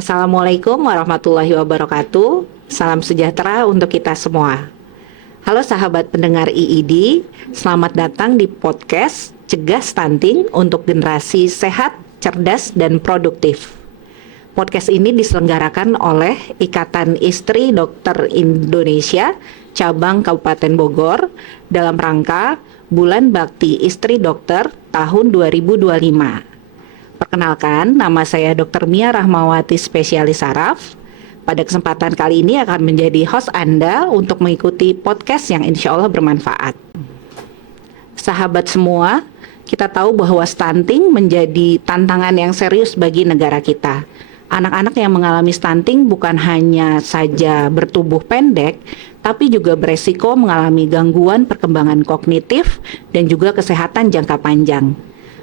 Assalamualaikum warahmatullahi wabarakatuh. Salam sejahtera untuk kita semua. Halo sahabat pendengar IID, selamat datang di podcast Cegah Stunting untuk Generasi Sehat, Cerdas, dan Produktif. Podcast ini diselenggarakan oleh Ikatan Istri Dokter Indonesia Cabang Kabupaten Bogor dalam rangka Bulan Bakti Istri Dokter tahun 2025. Perkenalkan, nama saya Dr. Mia Rahmawati, spesialis saraf. Pada kesempatan kali ini akan menjadi host Anda untuk mengikuti podcast yang insya Allah bermanfaat. Sahabat semua, kita tahu bahwa stunting menjadi tantangan yang serius bagi negara kita. Anak-anak yang mengalami stunting bukan hanya saja bertubuh pendek, tapi juga beresiko mengalami gangguan perkembangan kognitif dan juga kesehatan jangka panjang.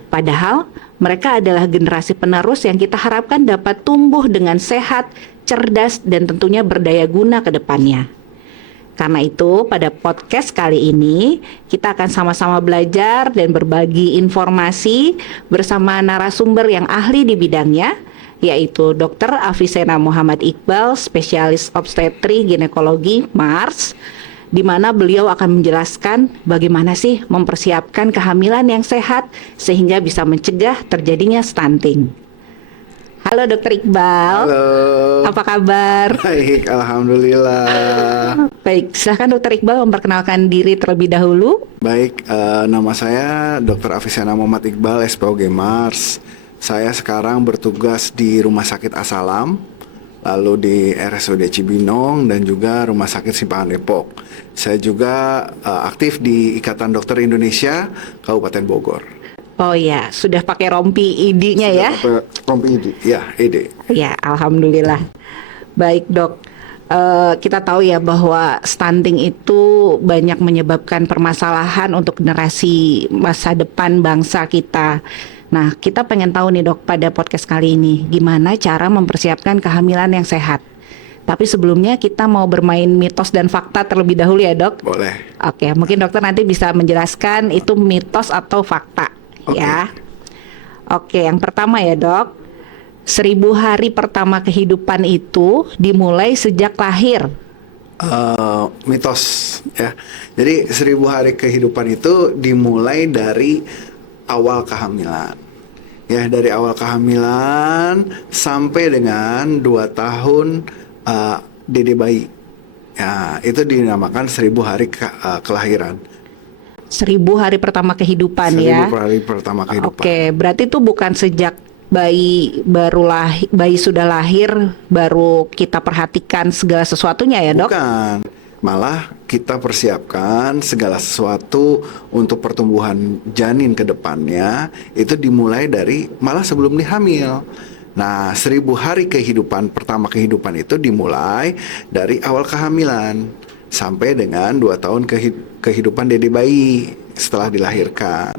Padahal mereka adalah generasi penerus yang kita harapkan dapat tumbuh dengan sehat, cerdas, dan tentunya berdaya guna ke depannya. Karena itu, pada podcast kali ini, kita akan sama-sama belajar dan berbagi informasi bersama narasumber yang ahli di bidangnya, yaitu Dr. Afisena Muhammad Iqbal, spesialis obstetri ginekologi MARS, di mana beliau akan menjelaskan bagaimana sih mempersiapkan kehamilan yang sehat sehingga bisa mencegah terjadinya stunting. Halo Dr. Iqbal. Halo. Apa kabar? Baik, alhamdulillah. Baik, silahkan Dr. Iqbal memperkenalkan diri terlebih dahulu. Baik, nama saya Dr. Afisena Muhammad Iqbal, SPOG Mars. Saya sekarang bertugas di Rumah Sakit As-Salam, lalu di RSUD Cibinong, dan juga Rumah Sakit Simpangan Depok. Saya juga aktif di Ikatan Dokter Indonesia Kabupaten Bogor. Oh ya, sudah pakai rompi ID-nya ya? Rompi ID, ya, ID. Ya, alhamdulillah. Baik dok, kita tahu ya bahwa stunting itu banyak menyebabkan permasalahan untuk generasi masa depan bangsa kita. Nah, kita pengen tahu nih dok, pada podcast kali ini gimana cara mempersiapkan kehamilan yang sehat. Tapi sebelumnya kita mau bermain mitos dan fakta terlebih dahulu ya dok. Boleh. Oke, mungkin dokter nanti bisa menjelaskan itu mitos atau fakta. Oke. Ya. Oke, yang pertama ya dok, 1000 hari pertama kehidupan itu dimulai sejak lahir. Mitos ya. Jadi 1000 hari kehidupan itu dimulai dari awal kehamilan. Ya, dari awal kehamilan sampai dengan 2 tahun dede bayi. Ya, itu dinamakan 1000 hari kelahiran. 1000 hari pertama kehidupan 1000 ya. hari pertama kehidupan. Oke, berarti itu bukan sejak bayi sudah lahir baru kita perhatikan segala sesuatunya ya dok? Bukan. Malah kita persiapkan segala sesuatu untuk pertumbuhan janin ke depannya itu dimulai dari malah sebelum dihamil. Nah, 1000 hari pertama kehidupan itu dimulai dari awal kehamilan sampai dengan 2 tahun kehidupan dede bayi setelah dilahirkan.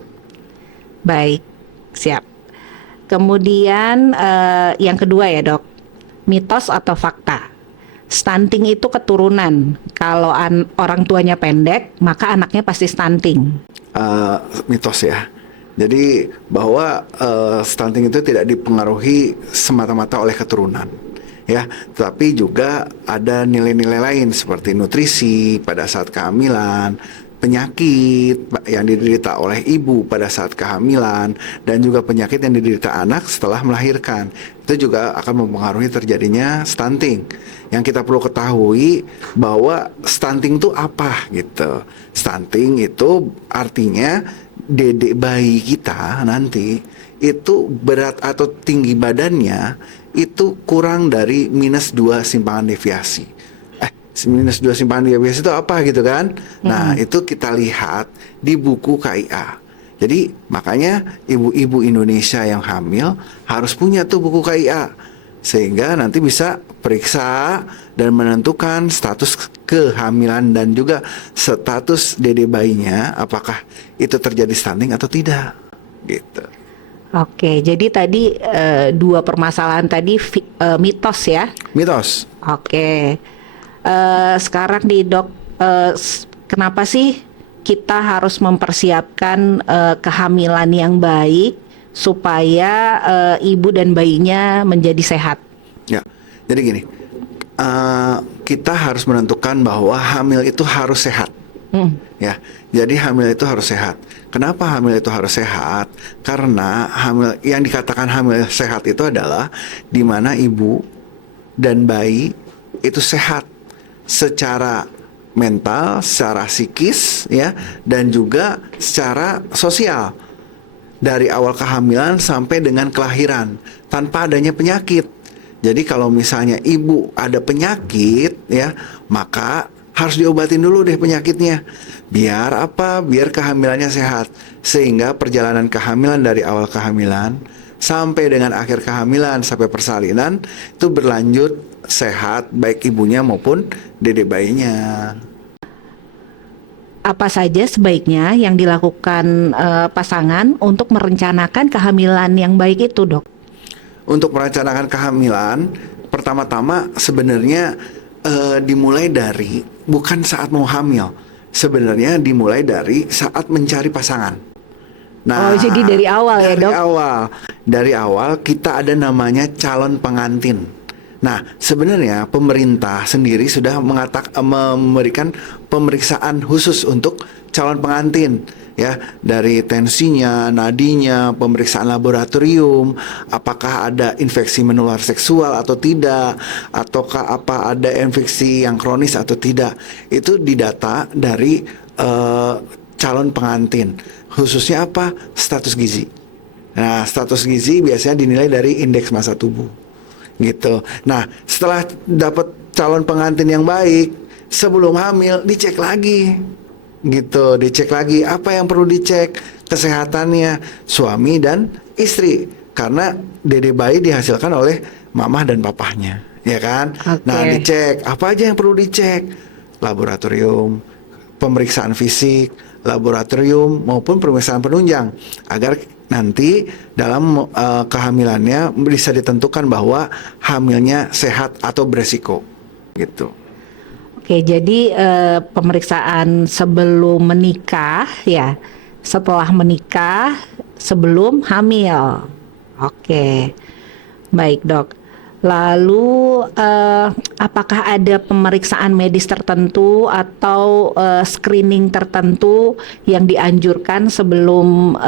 Baik, siap. Kemudian yang kedua ya dok, mitos atau fakta. Stunting itu keturunan. Kalau orang tuanya pendek, maka anaknya pasti stunting. Mitos ya. Jadi bahwa stunting itu tidak dipengaruhi semata-mata oleh keturunan, ya, tetapi juga ada nilai-nilai lain seperti nutrisi pada saat kehamilan, penyakit yang diderita oleh ibu pada saat kehamilan, dan juga penyakit yang diderita anak setelah melahirkan. Itu juga akan mempengaruhi terjadinya stunting. Yang kita perlu ketahui bahwa stunting itu apa gitu. Stunting itu artinya dedek bayi kita nanti itu berat atau tinggi badannya itu kurang dari -2 simpangan deviasi. -2 simpangan deviasi itu apa gitu kan? Nah, itu kita lihat di buku KIA. Jadi makanya ibu-ibu Indonesia yang hamil harus punya tuh buku KIA, sehingga nanti bisa periksa dan menentukan status kehamilan dan juga status dede bayinya, apakah itu terjadi stunting atau tidak gitu. Oke, jadi tadi 2 permasalahan tadi mitos ya? Mitos. Oke, sekarang nih dok, kenapa sih kita harus mempersiapkan kehamilan yang baik supaya ibu dan bayinya menjadi sehat? Ya, jadi gini, kita harus menentukan bahwa hamil itu harus sehat. Ya, jadi hamil itu harus sehat. Kenapa hamil itu harus sehat? Karena hamil yang dikatakan hamil sehat itu adalah di mana ibu dan bayi itu sehat secara mental, secara psikis, ya, dan juga secara sosial dari awal kehamilan sampai dengan kelahiran tanpa adanya penyakit. Jadi kalau misalnya ibu ada penyakit, ya, maka harus diobatin dulu deh penyakitnya. Biar apa? Biar kehamilannya sehat. Sehingga perjalanan kehamilan dari awal kehamilan sampai dengan akhir kehamilan sampai persalinan itu berlanjut sehat baik ibunya maupun dede bayinya. Apa saja sebaiknya yang dilakukan pasangan untuk merencanakan kehamilan yang baik itu, Dok? Untuk merencanakan kehamilan, pertama-tama sebenarnya dimulai dari bukan saat mau hamil, sebenarnya dimulai dari saat mencari pasangan. Oh, jadi dari awal ya, Dok? Dari awal kita ada namanya calon pengantin. Nah, sebenarnya pemerintah sendiri sudah memberikan pemeriksaan khusus untuk calon pengantin, ya, dari tensinya, nadinya, pemeriksaan laboratorium, apakah ada infeksi menular seksual atau tidak, ataukah apa ada infeksi yang kronis atau tidak. Itu didata dari calon pengantin. Khususnya apa? Status gizi. Nah, status gizi biasanya dinilai dari indeks massa tubuh. Gitu. Nah, setelah dapat calon pengantin yang baik, sebelum hamil dicek lagi. Gitu, dicek lagi apa yang perlu dicek, kesehatannya suami dan istri. Karena dede bayi dihasilkan oleh mamah dan papahnya, ya kan? Okay. Nah, dicek apa aja yang perlu dicek? Laboratorium, pemeriksaan fisik, laboratorium maupun pemeriksaan penunjang agar nanti dalam kehamilannya bisa ditentukan bahwa hamilnya sehat atau beresiko gitu. Oke, jadi pemeriksaan sebelum menikah ya, setelah menikah, sebelum hamil. Oke, baik, Dok. Lalu apakah ada pemeriksaan medis tertentu atau screening tertentu yang dianjurkan sebelum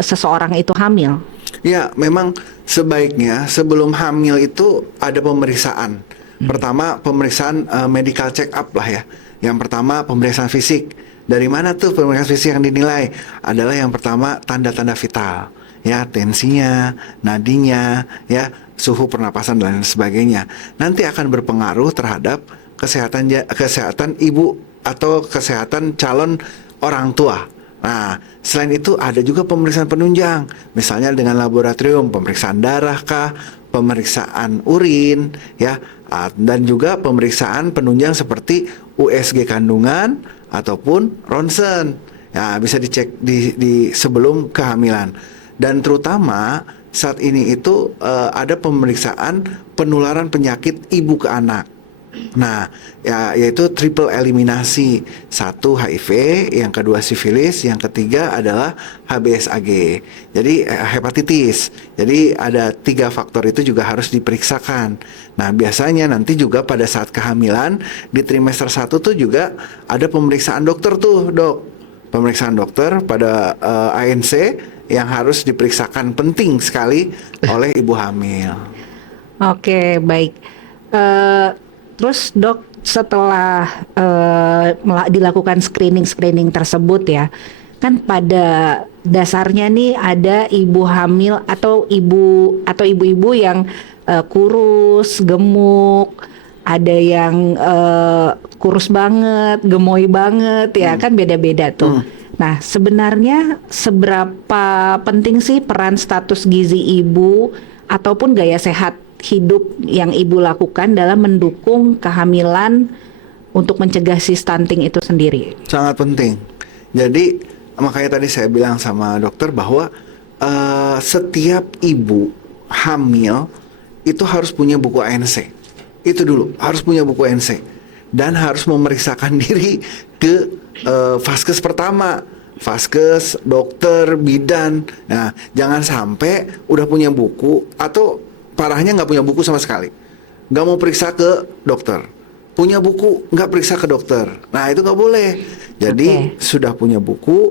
seseorang itu hamil? Ya, memang sebaiknya sebelum hamil itu ada pemeriksaan. Pertama, pemeriksaan medical check up lah ya. Yang pertama, pemeriksaan fisik. Dari mana tuh pemeriksaan fisik yang dinilai? Adalah yang pertama, tanda-tanda vital. Ya, tensinya, nadinya, ya, suhu pernapasan dan lain sebagainya. Nanti akan berpengaruh terhadap kesehatan ibu atau kesehatan calon orang tua. Nah, selain itu ada juga pemeriksaan penunjang, misalnya dengan laboratorium, pemeriksaan darah kah, pemeriksaan urin, ya, dan juga pemeriksaan penunjang seperti USG kandungan ataupun ronsen. Ya, bisa dicek di sebelum kehamilan. Dan terutama saat ini itu ada pemeriksaan penularan penyakit ibu ke anak. Nah, ya, yaitu triple eliminasi. Satu HIV, yang kedua sifilis, yang ketiga adalah HBsAg. Jadi hepatitis. Jadi ada 3 faktor itu juga harus diperiksakan. Nah, biasanya nanti juga pada saat kehamilan di trimester 1 tuh juga ada pemeriksaan dokter tuh, Dok. Pemeriksaan dokter pada ANC yang harus diperiksakan, penting sekali oleh ibu hamil. Oke, baik. Terus, Dok, setelah dilakukan screening tersebut ya, kan pada dasarnya nih ada ibu hamil atau ibu-ibu yang kurus, gemuk, ada yang kurus banget, gemoy banget ya, kan beda-beda tuh. Nah, sebenarnya seberapa penting sih peran status gizi ibu ataupun gaya sehat hidup yang ibu lakukan dalam mendukung kehamilan untuk mencegah si stunting itu sendiri? Sangat penting. Jadi makanya tadi saya bilang sama dokter bahwa setiap ibu hamil itu harus punya buku ANC. Itu dulu, harus punya buku ANC dan harus memeriksakan diri ke vaskes pertama, vaskes, dokter, bidan. Nah, jangan sampai udah punya buku atau parahnya nggak punya buku sama sekali. nggak mau periksa ke dokter. Punya buku, nggak periksa ke dokter. Nah, itu nggak boleh. Jadi, sudah punya buku,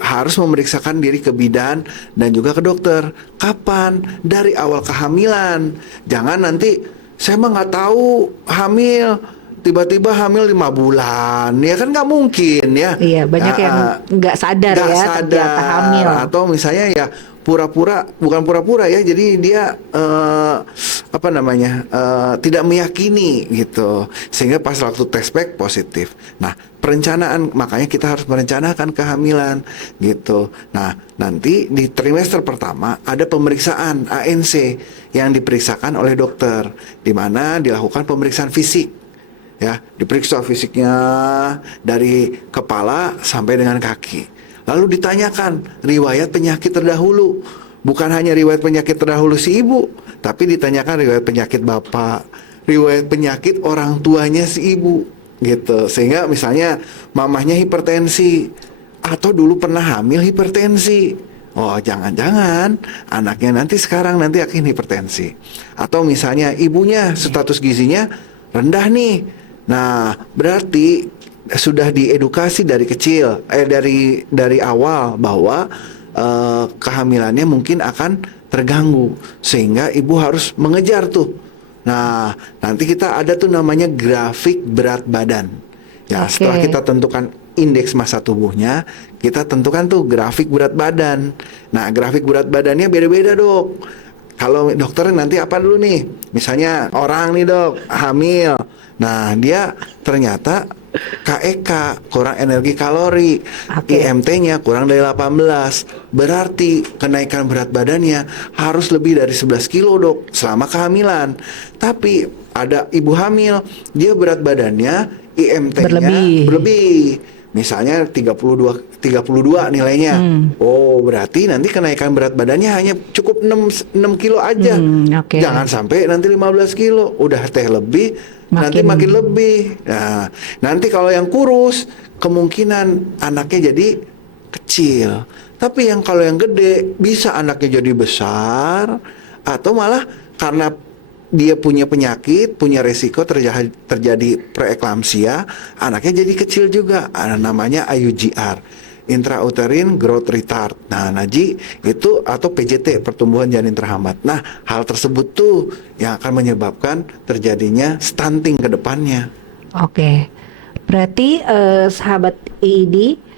harus memeriksakan diri ke bidan dan juga ke dokter. Kapan? Dari awal kehamilan. Jangan nanti, saya mah nggak tahu hamil, tiba-tiba hamil 5 bulan. Ya kan nggak mungkin ya. Iya, banyak yang nggak sadar Nggak ya sadar. ternyata hamil. Atau misalnya ya pura-pura, bukan pura-pura ya, jadi dia tidak meyakini gitu, sehingga pas waktu tes pack positif. Nah, perencanaan, makanya kita harus merencanakan kehamilan gitu. Nah, nanti di trimester pertama ada pemeriksaan ANC yang diperiksakan oleh dokter, di mana dilakukan pemeriksaan fisik. Ya, diperiksa fisiknya dari kepala sampai dengan kaki. Lalu ditanyakan riwayat penyakit terdahulu. Bukan hanya riwayat penyakit terdahulu si ibu, tapi ditanyakan riwayat penyakit bapak, riwayat penyakit orang tuanya si ibu, gitu. Sehingga misalnya mamahnya hipertensi, atau dulu pernah hamil hipertensi. Oh, jangan-jangan anaknya nanti akan hipertensi. Atau misalnya ibunya status gizinya rendah nih. Nah, berarti sudah diedukasi dari kecil, dari awal bahwa kehamilannya mungkin akan terganggu, sehingga ibu harus mengejar tuh. Nah, nanti kita ada tuh namanya grafik berat badan. Ya, setelah kita tentukan indeks massa tubuhnya, kita tentukan tuh grafik berat badan. Nah, grafik berat badannya beda-beda, Dok. Kalau dokter nanti apa dulu nih? Misalnya orang nih, Dok, hamil. Nah, dia ternyata KEK, kurang energi kalori, IMT-nya kurang dari 18. Berarti kenaikan berat badannya harus lebih dari 11 kilo, Dok, selama kehamilan. Tapi ada ibu hamil, dia berat badannya, IMT-nya berlebih. Misalnya 32 nilainya. Oh, berarti nanti kenaikan berat badannya hanya cukup 6 kilo aja. Jangan sampai nanti 15 kilo. Udah teh lebih, nanti makin lebih. Nah, nanti kalau yang kurus, kemungkinan anaknya jadi kecil. Tapi kalau yang gede, bisa anaknya jadi besar, atau malah karena dia punya penyakit, punya resiko terjadi preeklamsia, anaknya jadi kecil juga. Namanya IUGR, intrauterine growth retard. Nah, Naji, itu atau PJT, pertumbuhan janin terhambat. Nah, hal tersebut tuh yang akan menyebabkan terjadinya stunting ke depannya. Oke. Berarti sahabat IID,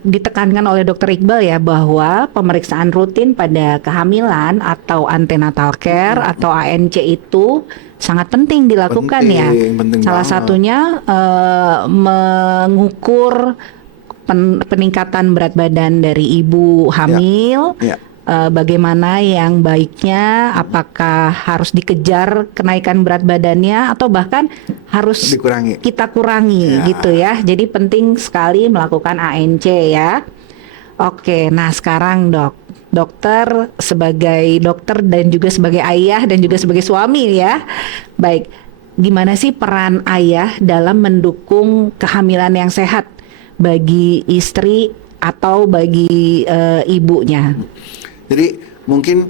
ditekankan oleh Dr. Iqbal ya bahwa pemeriksaan rutin pada kehamilan atau antenatal care atau ANC itu sangat penting dilakukan, penting Salah banget. satunya mengukur peningkatan berat badan dari ibu hamil. Bagaimana yang baiknya, apakah harus dikejar kenaikan berat badannya atau bahkan harus kita kurangi gitu ya. Jadi penting sekali melakukan ANC ya. Oke, nah sekarang dokter sebagai dokter dan juga sebagai ayah dan juga sebagai suami ya. Baik, gimana sih peran ayah dalam mendukung kehamilan yang sehat bagi istri atau bagi ibunya? Jadi mungkin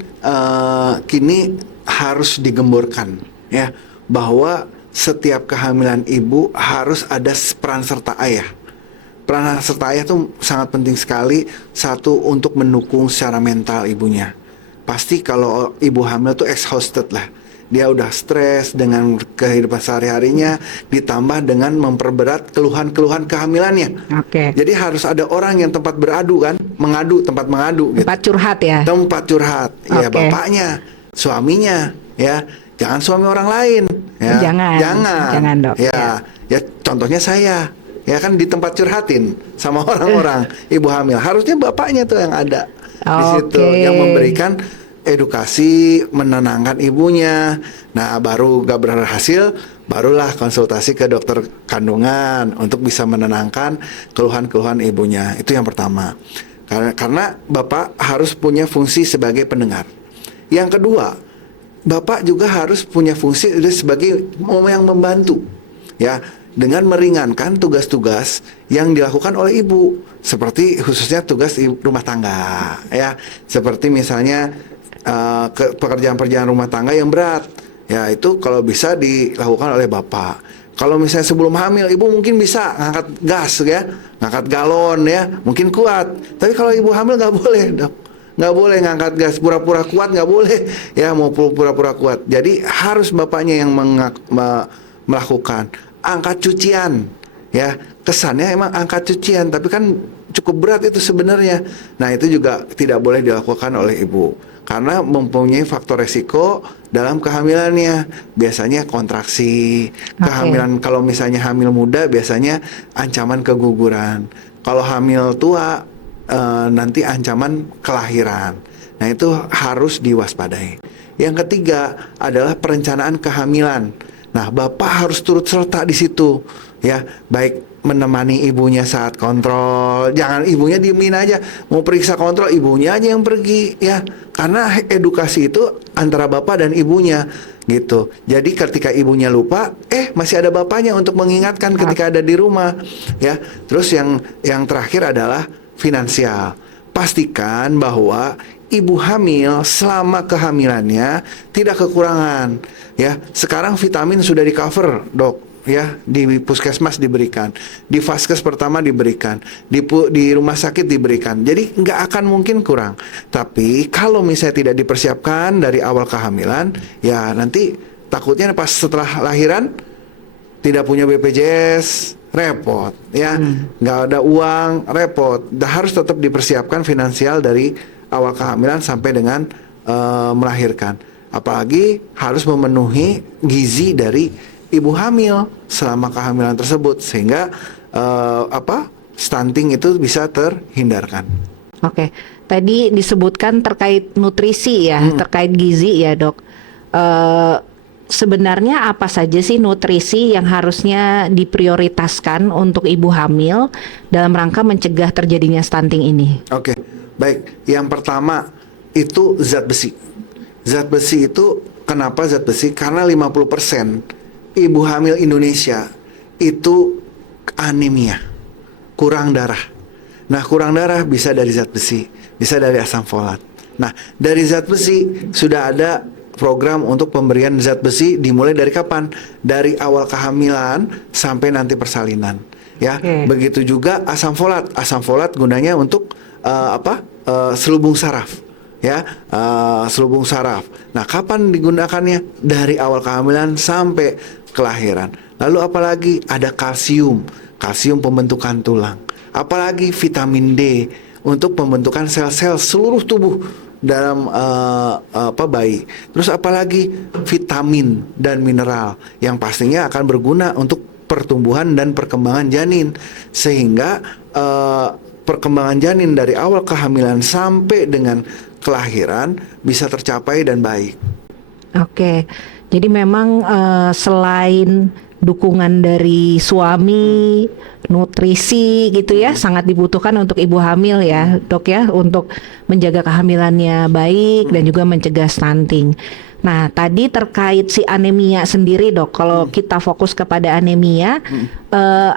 kini harus digemborkan ya, bahwa setiap kehamilan ibu harus ada peran serta ayah. Peran serta ayah itu sangat penting sekali. Satu, untuk mendukung secara mental ibunya. Pasti kalau ibu hamil tuh exhausted lah. Dia udah stres dengan kehidupan sehari-harinya, ditambah dengan memperberat keluhan-keluhan kehamilannya. Jadi harus ada orang yang tempat beradu kan, tempat mengadu. Tempat curhat ya. Tempat curhat, ya bapaknya, suaminya, ya. Jangan suami orang lain. Ya. Jangan Dok. Ya contohnya saya, ya kan di tempat curhatin sama orang-orang ibu hamil. Harusnya bapaknya tuh yang ada di situ, yang memberikan edukasi, menenangkan ibunya. Nah, baru gak berhasil, barulah konsultasi ke dokter kandungan untuk bisa menenangkan keluhan-keluhan ibunya. Itu yang pertama. Karena bapak harus punya fungsi sebagai pendengar. Yang kedua, bapak juga harus punya fungsi sebagai yang membantu, ya, dengan meringankan tugas-tugas yang dilakukan oleh ibu, seperti khususnya tugas rumah tangga, ya, seperti misalnya pekerjaan-pekerjaan rumah tangga yang berat. Ya itu kalau bisa dilakukan oleh bapak. Kalau misalnya sebelum hamil, ibu mungkin bisa ngangkat gas ya, ngangkat galon ya, mungkin kuat. Tapi kalau ibu hamil nggak boleh, dok. Nggak boleh ngangkat gas, pura-pura kuat nggak boleh. Ya mau pura-pura kuat. Jadi harus bapaknya yang melakukan. Angkat cucian, ya kesannya emang angkat cucian, tapi kan cukup berat itu sebenarnya. Nah itu juga tidak boleh dilakukan oleh ibu. Karena mempunyai faktor resiko dalam kehamilannya. Biasanya kontraksi, kehamilan kalau misalnya hamil muda biasanya ancaman keguguran. Kalau hamil tua nanti ancaman kelahiran. Nah itu harus diwaspadai. Yang ketiga adalah perencanaan kehamilan. Nah bapak harus turut serta di situ, ya baik menemani ibunya saat kontrol, jangan ibunya diemin aja, mau periksa kontrol ibunya aja yang pergi ya, karena edukasi itu antara bapak dan ibunya gitu. Jadi ketika ibunya lupa, masih ada bapaknya untuk mengingatkan ketika ada di rumah ya. Terus yang terakhir adalah finansial. Pastikan bahwa ibu hamil selama kehamilannya tidak kekurangan ya. Sekarang vitamin sudah di cover, dok ya, di puskesmas diberikan, di vaskes pertama diberikan, di rumah sakit diberikan. Jadi nggak akan mungkin kurang. Tapi kalau misalnya tidak dipersiapkan dari awal kehamilan, ya nanti takutnya pas setelah lahiran tidak punya BPJS, repot ya, nggak ada uang, repot. Harus tetap dipersiapkan finansial dari awal kehamilan sampai dengan melahirkan. Apalagi harus memenuhi gizi dari ibu hamil selama kehamilan tersebut sehingga stunting itu bisa terhindarkan. Oke, tadi disebutkan terkait nutrisi ya, terkait gizi ya dok. Sebenarnya apa saja sih nutrisi yang harusnya diprioritaskan untuk ibu hamil dalam rangka mencegah terjadinya stunting ini? Oke, baik. Yang pertama itu zat besi. Zat besi itu kenapa zat besi? Karena 50% ibu hamil Indonesia itu anemia, kurang darah. Nah, kurang darah bisa dari zat besi, bisa dari asam folat. Nah, dari zat besi sudah ada program untuk pemberian zat besi dimulai dari kapan? Dari awal kehamilan sampai nanti persalinan. Ya, begitu juga asam folat. Asam folat gunanya untuk selubung saraf. Ya, selubung saraf. Nah, kapan digunakannya? Dari awal kehamilan sampai kelahiran. Lalu apalagi ada kalsium pembentukan tulang. Apalagi vitamin D untuk pembentukan sel-sel seluruh tubuh dalam bayi. Terus apalagi vitamin dan mineral yang pastinya akan berguna untuk pertumbuhan dan perkembangan janin, sehingga perkembangan janin dari awal kehamilan sampai dengan kelahiran bisa tercapai dan baik. Oke, jadi memang selain dukungan dari suami, nutrisi gitu ya, sangat dibutuhkan untuk ibu hamil ya dok ya, untuk menjaga kehamilannya baik dan juga mencegah stunting. Nah tadi terkait si anemia sendiri dok, kalau kita fokus kepada anemia,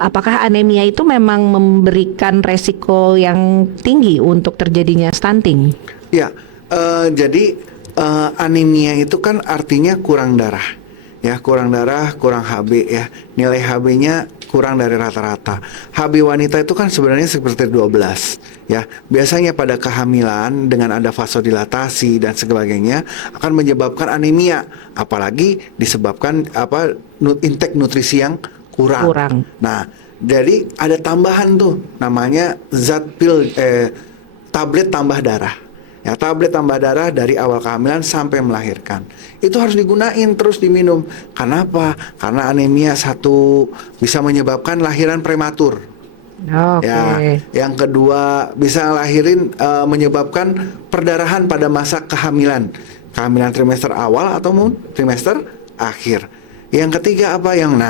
apakah anemia itu memang memberikan resiko yang tinggi untuk terjadinya stunting? Ya, jadi anemia itu kan artinya kurang darah. Ya, kurang darah, kurang HB ya. Nilai HB-nya kurang dari rata-rata. HB wanita itu kan sebenarnya seperti 12 ya. Biasanya pada kehamilan dengan ada vasodilatasi dan sebagainya akan menyebabkan anemia, apalagi disebabkan intake nutrisi yang kurang. Nah, jadi ada tambahan tuh namanya tablet tambah darah. Ya, tablet tambah darah dari awal kehamilan sampai melahirkan. Itu harus digunain, terus diminum. Kenapa? Karena anemia satu bisa menyebabkan lahiran prematur. Ya, yang kedua bisa menyebabkan perdarahan pada masa kehamilan trimester awal atau trimester akhir. Yang ketiga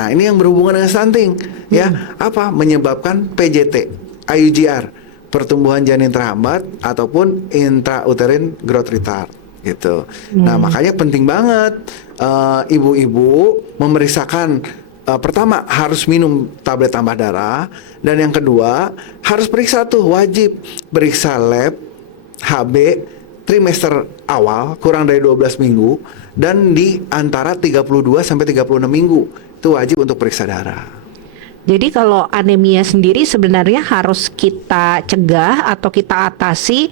ini yang berhubungan dengan stunting, ya, menyebabkan PJT, IUGR, pertumbuhan janin terhambat ataupun intrauterine growth retard gitu. Nah, makanya penting banget ibu-ibu memeriksakan, pertama harus minum tablet tambah darah, dan yang kedua harus periksa tuh, wajib periksa lab HB trimester awal kurang dari 12 minggu dan di antara 32 sampai 36 minggu itu wajib untuk periksa darah. Jadi kalau anemia sendiri sebenarnya harus kita cegah atau kita atasi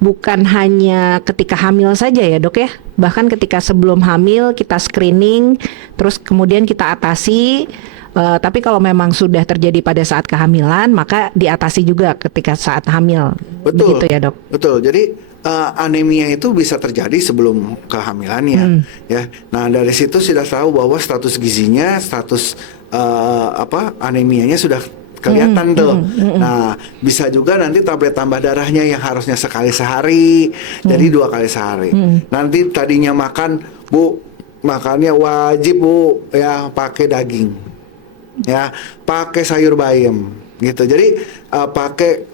bukan hanya ketika hamil saja ya dok ya, bahkan ketika sebelum hamil kita screening, terus kemudian kita atasi. Tapi kalau memang sudah terjadi pada saat kehamilan, maka diatasi juga ketika saat hamil. Betul, begitu ya dok? Betul. Jadi anemia itu bisa terjadi sebelum kehamilannya, ya. Nah dari situ sudah tahu bahwa status gizinya, status anemianya sudah kelihatan tuh. Nah bisa juga nanti tablet tambah darahnya yang harusnya sekali sehari, jadi 2 kali sehari. Nanti tadinya makan, Bu, makannya wajib Bu ya pakai daging. Ya, pakai sayur bayam gitu. Jadi pakai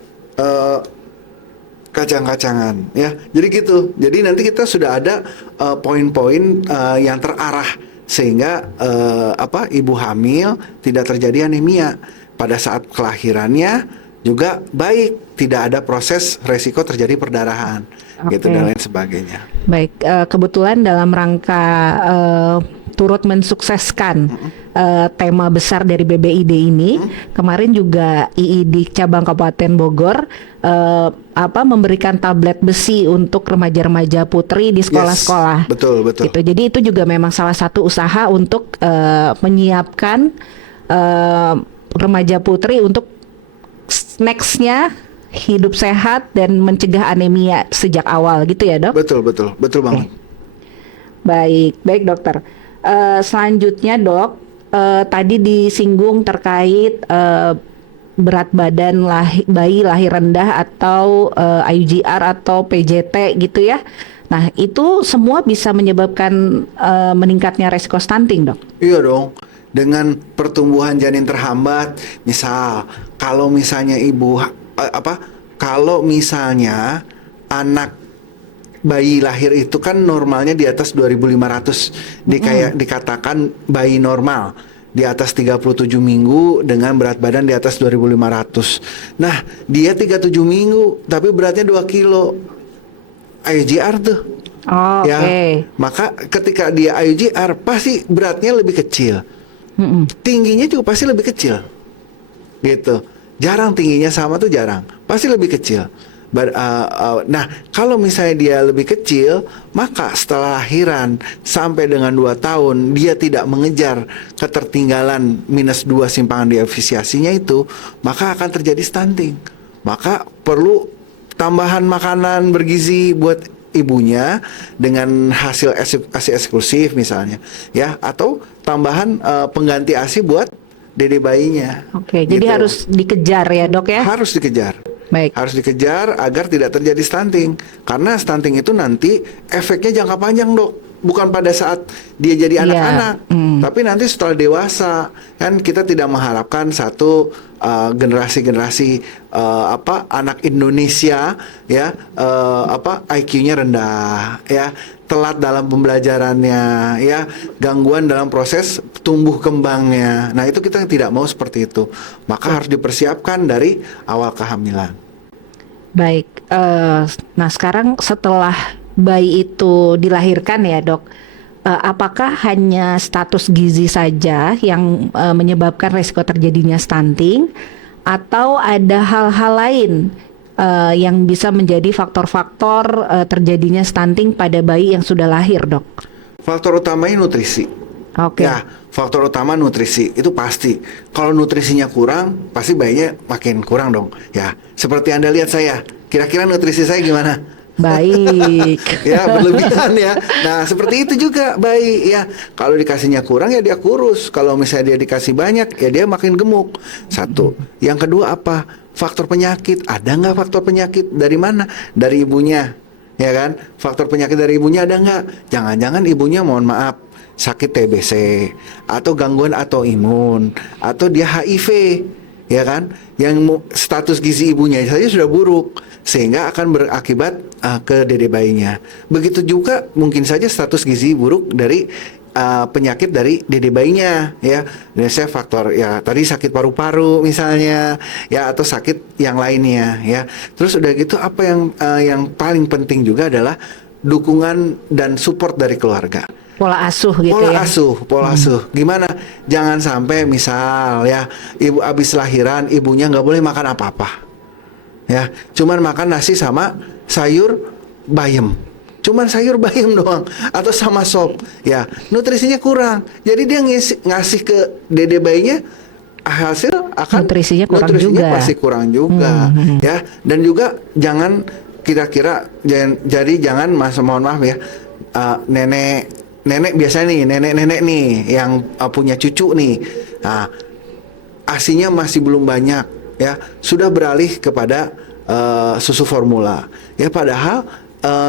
kacang-kacangan ya. Jadi gitu. Jadi nanti kita sudah ada poin-poin yang terarah sehingga ibu hamil tidak terjadi anemia pada saat kelahirannya, juga baik, tidak ada proses resiko terjadi perdarahan gitu dan lain sebagainya. Baik, kebetulan dalam rangka turut mensukseskan tema besar dari BBID ini, kemarin juga IID cabang Kabupaten Bogor memberikan tablet besi untuk remaja-remaja putri di sekolah-sekolah. Yes, betul. Gitu. Jadi itu juga memang salah satu usaha untuk menyiapkan remaja putri untuk nextnya hidup sehat dan mencegah anemia sejak awal gitu ya dok? Betul banget. Baik dokter. Selanjutnya dok, tadi disinggung terkait berat badan bayi lahir rendah atau IUGR atau PJT gitu ya. Nah itu semua bisa menyebabkan meningkatnya resiko stunting dok? Iya dong. Dengan pertumbuhan janin terhambat, misal kalau misalnya kalau misalnya anak bayi lahir itu kan normalnya di atas 2.500, dikatakan bayi normal di atas 37 minggu dengan berat badan di atas 2.500. Nah, dia 37 minggu tapi beratnya 2 kilo. IUGR tuh. Ya. Maka ketika dia IUGR pasti beratnya lebih kecil. Tingginya juga pasti lebih kecil. Gitu. Jarang tingginya sama tuh jarang. Pasti lebih kecil. Nah, kalau misalnya dia lebih kecil, maka setelah lahiran sampai dengan 2 tahun dia tidak mengejar ketertinggalan -2 simpangan diefisiasinya itu, maka akan terjadi stunting. Maka perlu tambahan makanan bergizi buat ibunya dengan hasil ASI eksklusif misalnya, ya, atau tambahan pengganti ASI buat dede bayinya. Jadi gitu. harus dikejar ya dok ya? Harus dikejar. Baik. Harus dikejar agar tidak terjadi stunting. Karena stunting itu nanti efeknya jangka panjang dok. Bukan pada saat dia jadi anak-anak, tapi nanti setelah dewasa. Kan kita tidak mengharapkan satu generasi anak Indonesia ya IQ-nya rendah ya, telat dalam pembelajarannya ya, gangguan dalam proses tumbuh kembangnya. Nah, itu kita tidak mau seperti itu. Maka harus dipersiapkan dari awal kehamilan. Baik. Nah, sekarang setelah bayi itu dilahirkan ya dok, apakah hanya status gizi saja yang menyebabkan risiko terjadinya stunting, atau ada hal-hal lain yang bisa menjadi faktor-faktor terjadinya stunting pada bayi yang sudah lahir dok? Faktor utamanya nutrisi. Ya, faktor utama nutrisi itu pasti. Kalau nutrisinya kurang, pasti bayinya makin kurang dong. Ya, seperti Anda lihat saya, kira-kira nutrisi saya gimana? Baik. Ya, berlebihan ya. Nah, seperti itu juga bayi ya. Kalau dikasihnya kurang ya dia kurus. Kalau misalnya dia dikasih banyak ya dia makin gemuk. Satu. Yang kedua apa? Faktor penyakit. Ada nggak faktor penyakit? Dari mana? Dari ibunya. Ya kan? Faktor penyakit dari ibunya ada nggak? Jangan-jangan ibunya mohon maaf sakit TBC atau gangguan autoimun atau dia HIV, ya kan? Yang status gizi ibunya saja sudah buruk sehingga akan berakibat ke dede bayinya. Begitu juga mungkin saja status gizi buruk dari penyakit dari dede bayinya ya. Biasanya faktor ya tadi sakit paru-paru misalnya ya, atau sakit yang lainnya ya. Terus udah gitu apa yang paling penting juga adalah dukungan dan support dari keluarga. Pola asuh gitu Pola ya. pola asuh. Gimana? Jangan sampai misal ya, ibu habis lahiran, ibunya nggak boleh makan apa-apa. Ya, cuman makan nasi sama sayur bayam. Cuman sayur bayam doang atau sama sop. Ya, nutrisinya kurang. Jadi dia ngasih ke dede bayinya, hasil akan Nutrisinya kurang juga. pasti kurang juga. Ya, dan juga jangan kira-kira jangan mohon maaf ya, nenek biasanya nih, nenek nih yang punya cucu nih, nah, asinya masih belum banyak ya, sudah beralih kepada susu formula ya, padahal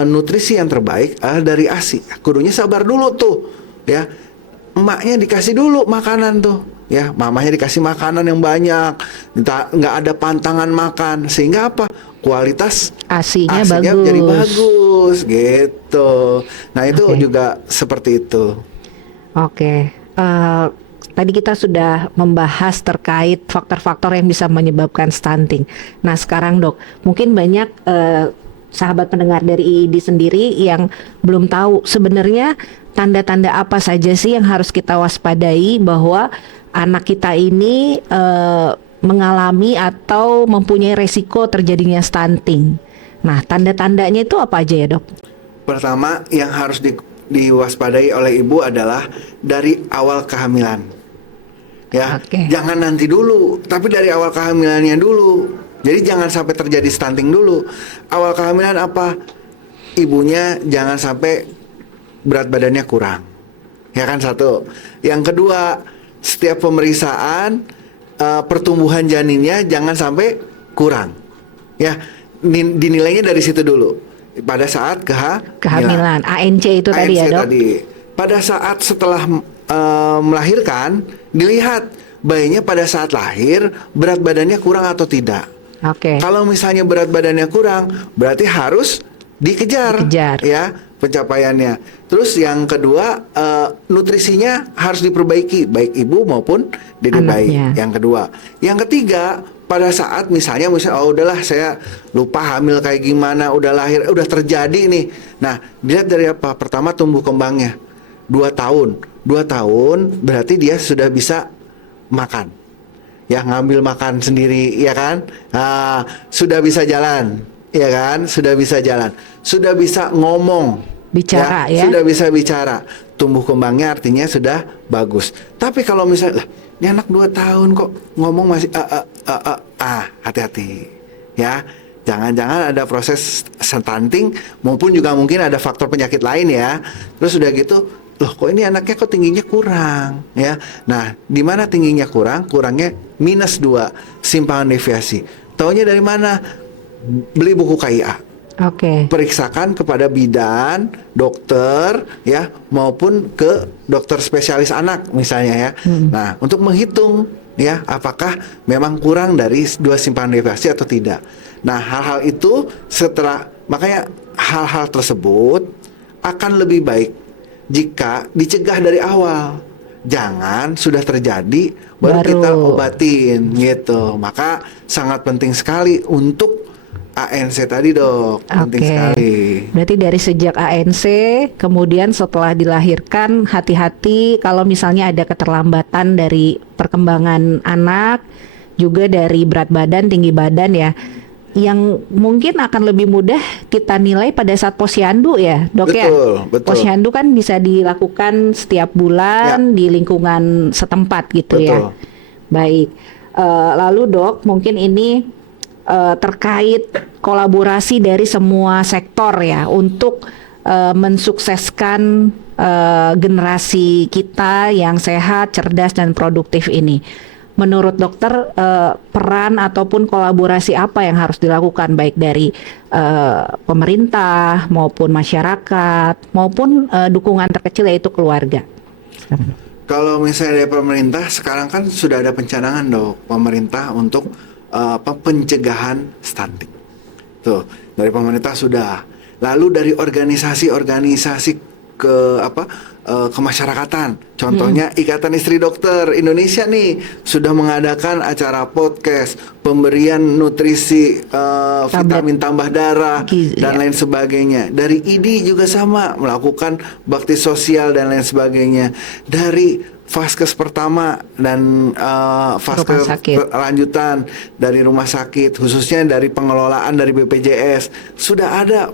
nutrisi yang terbaik adalah dari ASI. Kudunya sabar dulu tuh ya, emaknya dikasih dulu makanan tuh ya, mamanya dikasih makanan yang banyak, nggak ada pantangan makan, sehingga apa, kualitas Asinya jadi bagus. bagus gitu. Nah itu Oke. juga seperti itu. Oke, tadi kita sudah membahas terkait faktor-faktor yang bisa menyebabkan stunting. Nah, sekarang dok, mungkin banyak sahabat pendengar dari IID sendiri yang belum tahu sebenarnya tanda-tanda apa saja sih yang harus kita waspadai bahwa anak kita ini mengalami atau mempunyai resiko terjadinya stunting. Nah, tanda-tandanya itu apa aja ya dok? Pertama yang harus diwaspadai oleh ibu adalah dari awal kehamilan. Ya, Oke. jangan nanti dulu, tapi dari awal kehamilannya dulu. Jadi jangan sampai terjadi stunting dulu. Awal kehamilan apa? Ibunya jangan sampai berat badannya kurang. Ya kan, satu. Yang kedua, setiap pemeriksaan pertumbuhan janinnya jangan sampai kurang. Ya, dinilainya dari situ dulu. Pada saat Kehamilan, ANC itu tadi ya dok? Pada saat setelah melahirkan, dilihat bayinya pada saat lahir berat badannya kurang atau tidak. Oke. Kalau misalnya berat badannya kurang, berarti harus dikejar. Ya pencapaiannya. Terus yang kedua, nutrisinya harus diperbaiki, baik ibu maupun dede bayi. Yang kedua, yang ketiga, pada saat misalnya oh udahlah saya lupa hamil kayak gimana, udah lahir, udah terjadi nih. Nah, dilihat dari apa? Pertama, tumbuh kembangnya 2 tahun. 2 tahun berarti dia sudah bisa makan. Ya, ngambil makan sendiri, ya kan? Nah, sudah bisa jalan, ya kan? Sudah bisa jalan. Sudah bisa ngomong. Bicara ya? Sudah bisa bicara. Tumbuh kembangnya artinya sudah bagus. Tapi kalau misalnya ini anak 2 tahun kok ngomong masih hati-hati ya, jangan-jangan ada proses stunting maupun juga mungkin ada faktor penyakit lain ya. Terus udah gitu, loh kok ini anaknya kok tingginya kurang ya. Nah, di mana tingginya kurang? Kurangnya -2 simpangan deviasi. Taunya dari mana? Beli buku KIA. Oke. Periksakan kepada bidan, dokter ya, maupun ke dokter spesialis anak misalnya ya. Nah, untuk menghitung ya apakah memang kurang dari 2 simpangan deviasi atau tidak. Nah, hal-hal itu makanya hal-hal tersebut akan lebih baik jika dicegah dari awal. Jangan sudah terjadi baru kita obatin gitu. Maka sangat penting sekali untuk ANC tadi dok, penting sekali. Berarti dari sejak ANC, kemudian setelah dilahirkan hati-hati kalau misalnya ada keterlambatan dari perkembangan anak, juga dari berat badan, tinggi badan ya, yang mungkin akan lebih mudah kita nilai pada saat posyandu ya dok. Betul. Posyandu kan bisa dilakukan setiap bulan di lingkungan setempat gitu ya. Baik, lalu dok mungkin ini terkait kolaborasi dari semua sektor ya untuk mensukseskan generasi kita yang sehat, cerdas dan produktif ini. Menurut dokter, peran ataupun kolaborasi apa yang harus dilakukan baik dari pemerintah maupun masyarakat maupun dukungan terkecil yaitu keluarga? Kalau misalnya dari pemerintah, sekarang kan sudah ada pencanangan dok, pemerintah untuk pencegahan stunting. Tuh, dari pemerintah sudah. Lalu dari organisasi kemasyarakatan. Contohnya Ikatan Istri Dokter Indonesia nih sudah mengadakan acara podcast pemberian nutrisi vitamin tambah darah dan lain sebagainya. Dari ID juga sama melakukan bakti sosial dan lain sebagainya. Dari Vaskes pertama dan Vaskes lanjutan dari rumah sakit, khususnya dari pengelolaan dari BPJS sudah ada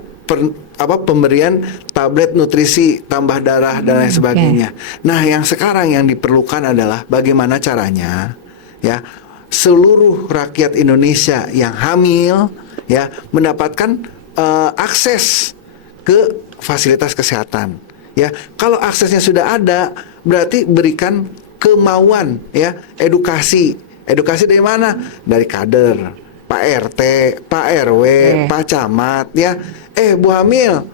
pemberian tablet nutrisi tambah darah dan lain sebagainya. Nah, yang sekarang yang diperlukan adalah bagaimana caranya ya seluruh rakyat Indonesia yang hamil ya mendapatkan akses ke fasilitas kesehatan. Ya, kalau aksesnya sudah ada, berarti berikan kemauan ya, edukasi. Edukasi dari mana? Dari kader, Pak RT, Pak RW, Pak Camat ya. Bu hamil,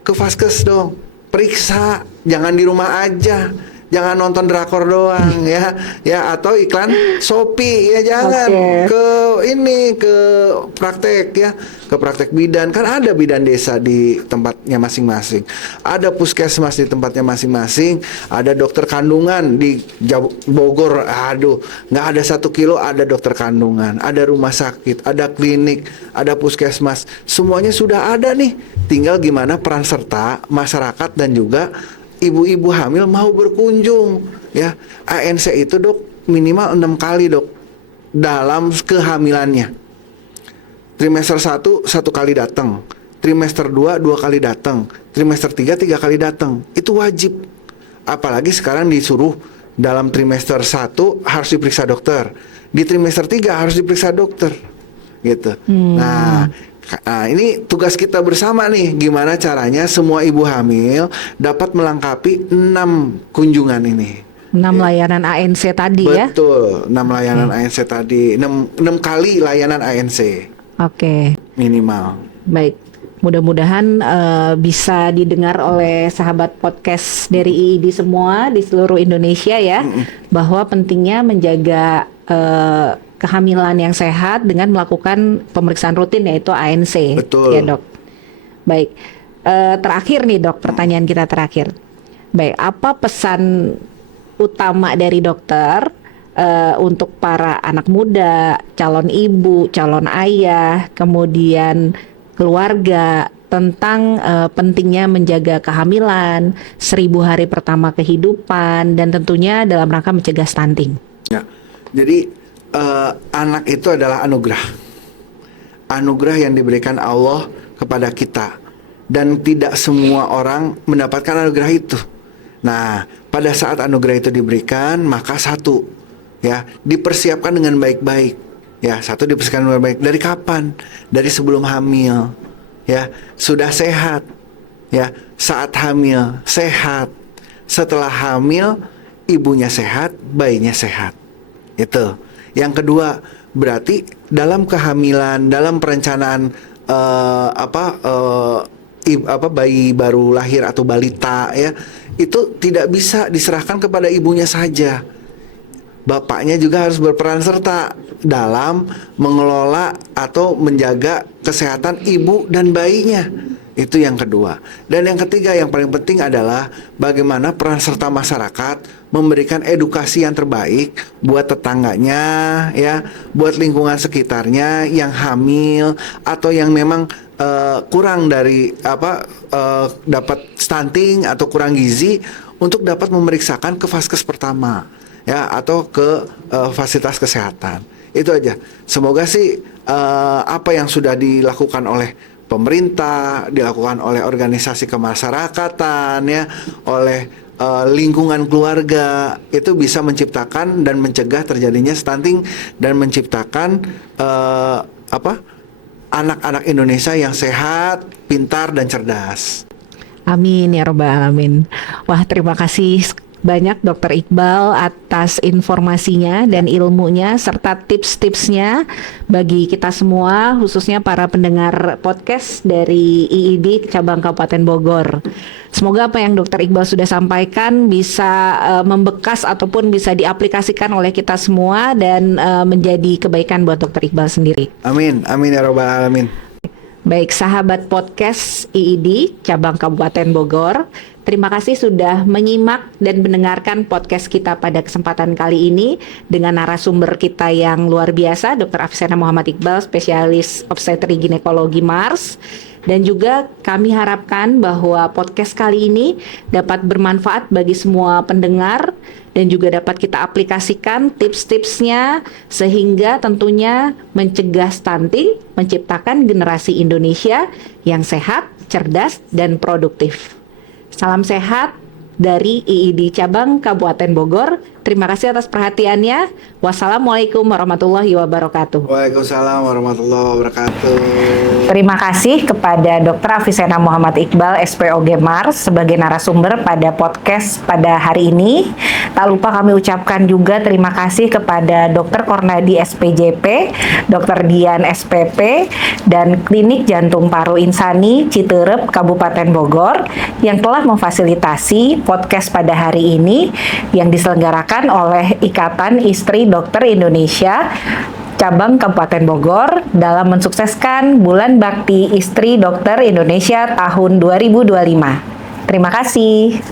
ke Vaskes dong, periksa, jangan di rumah aja. Jangan nonton drakor doang ya atau iklan Shopee ya, jangan ke praktek ya, ke praktek bidan. Kan ada bidan desa di tempatnya masing-masing, ada puskesmas di tempatnya masing-masing, ada dokter kandungan di Bogor, nggak ada 1 kilo ada dokter kandungan, ada rumah sakit, ada klinik, ada puskesmas, semuanya sudah ada nih. Tinggal gimana peran serta masyarakat dan juga ibu-ibu hamil mau berkunjung ya. ANC itu dok minimal 6 kali dok dalam kehamilannya. Trimester 1 kali datang, trimester 2 kali datang, trimester 3 kali datang. Itu wajib. Apalagi sekarang disuruh dalam trimester 1 harus diperiksa dokter, di trimester 3 harus diperiksa dokter gitu. Nah, ini tugas kita bersama nih, gimana caranya semua ibu hamil dapat melengkapi 6 kunjungan ini. 6 layanan ANC tadi ya? Betul, 6 layanan ANC tadi, 6 kali layanan ANC. Minimal. Baik, mudah-mudahan bisa didengar oleh sahabat podcast dari IID semua di seluruh Indonesia ya, bahwa pentingnya menjaga kehamilan yang sehat dengan melakukan pemeriksaan rutin yaitu ANC. Betul. Ya dok. Baik, terakhir nih dok, pertanyaan kita terakhir. Baik, apa pesan utama dari dokter untuk para anak muda, calon ibu, calon ayah, kemudian keluarga tentang pentingnya menjaga kehamilan, 1000 hari pertama kehidupan, dan tentunya dalam rangka mencegah stunting? Ya, jadi anak itu adalah anugerah yang diberikan Allah kepada kita, dan tidak semua orang mendapatkan anugerah itu. Nah, pada saat anugerah itu diberikan, maka satu ya dipersiapkan dengan baik-baik ya. Satu dipersiapkan dengan baik. Dari kapan? Dari sebelum hamil ya, sudah sehat ya, saat hamil sehat, setelah hamil ibunya sehat, bayinya sehat. Itu. Yang kedua, berarti dalam kehamilan, dalam perencanaan bayi baru lahir atau balita ya, itu tidak bisa diserahkan kepada ibunya saja. Bapaknya juga harus berperan serta dalam mengelola atau menjaga kesehatan ibu dan bayinya. Itu yang kedua. Dan yang ketiga yang paling penting adalah bagaimana peran serta masyarakat memberikan edukasi yang terbaik buat tetangganya ya, buat lingkungan sekitarnya yang hamil atau yang memang kurang dari dapat stunting atau kurang gizi, untuk dapat memeriksakan ke Vaskes pertama ya, atau ke fasilitas kesehatan. Itu aja. Semoga sih apa yang sudah dilakukan oleh pemerintah, dilakukan oleh organisasi kemasyarakatan ya, oleh lingkungan keluarga, itu bisa menciptakan dan mencegah terjadinya stunting dan menciptakan anak-anak Indonesia yang sehat, pintar dan cerdas. Amin ya rabbal alamin. Wah, terima kasih banyak Dokter Iqbal atas informasinya dan ilmunya serta tips-tipsnya bagi kita semua, khususnya para pendengar podcast dari IID Cabang Kabupaten Bogor. Semoga apa yang Dokter Iqbal sudah sampaikan bisa membekas ataupun bisa diaplikasikan oleh kita semua dan menjadi kebaikan buat Dokter Iqbal sendiri. Amin, amin ya rabbal alamin. Baik, sahabat podcast IID Cabang Kabupaten Bogor, Terima kasih sudah menyimak dan mendengarkan podcast kita pada kesempatan kali ini dengan narasumber kita yang luar biasa, Dr. Afisena Muhammad Iqbal, spesialis obstetri ginekologi Mars. Dan juga kami harapkan bahwa podcast kali ini dapat bermanfaat bagi semua pendengar dan juga dapat kita aplikasikan tips-tipsnya sehingga tentunya mencegah stunting, menciptakan generasi Indonesia yang sehat, cerdas, dan produktif. Salam sehat dari IID Cabang Kabupaten Bogor. Terima kasih atas perhatiannya. Wassalamualaikum warahmatullahi wabarakatuh. Waalaikumsalam warahmatullahi wabarakatuh. Terima kasih kepada Dr. Afisena Muhammad Iqbal, SPOG Mars sebagai narasumber pada podcast pada hari ini. Tak lupa kami ucapkan juga terima kasih kepada Dr. Kornadi SPJP, Dr. Dian SPP, dan Klinik Jantung Paru Insani Citerep Kabupaten Bogor yang telah memfasilitasi podcast pada hari ini yang diselenggarakan oleh Ikatan Istri Dokter Indonesia Cabang Kabupaten Bogor dalam mensukseskan Bulan Bakti Istri Dokter Indonesia tahun 2025. Terima kasih.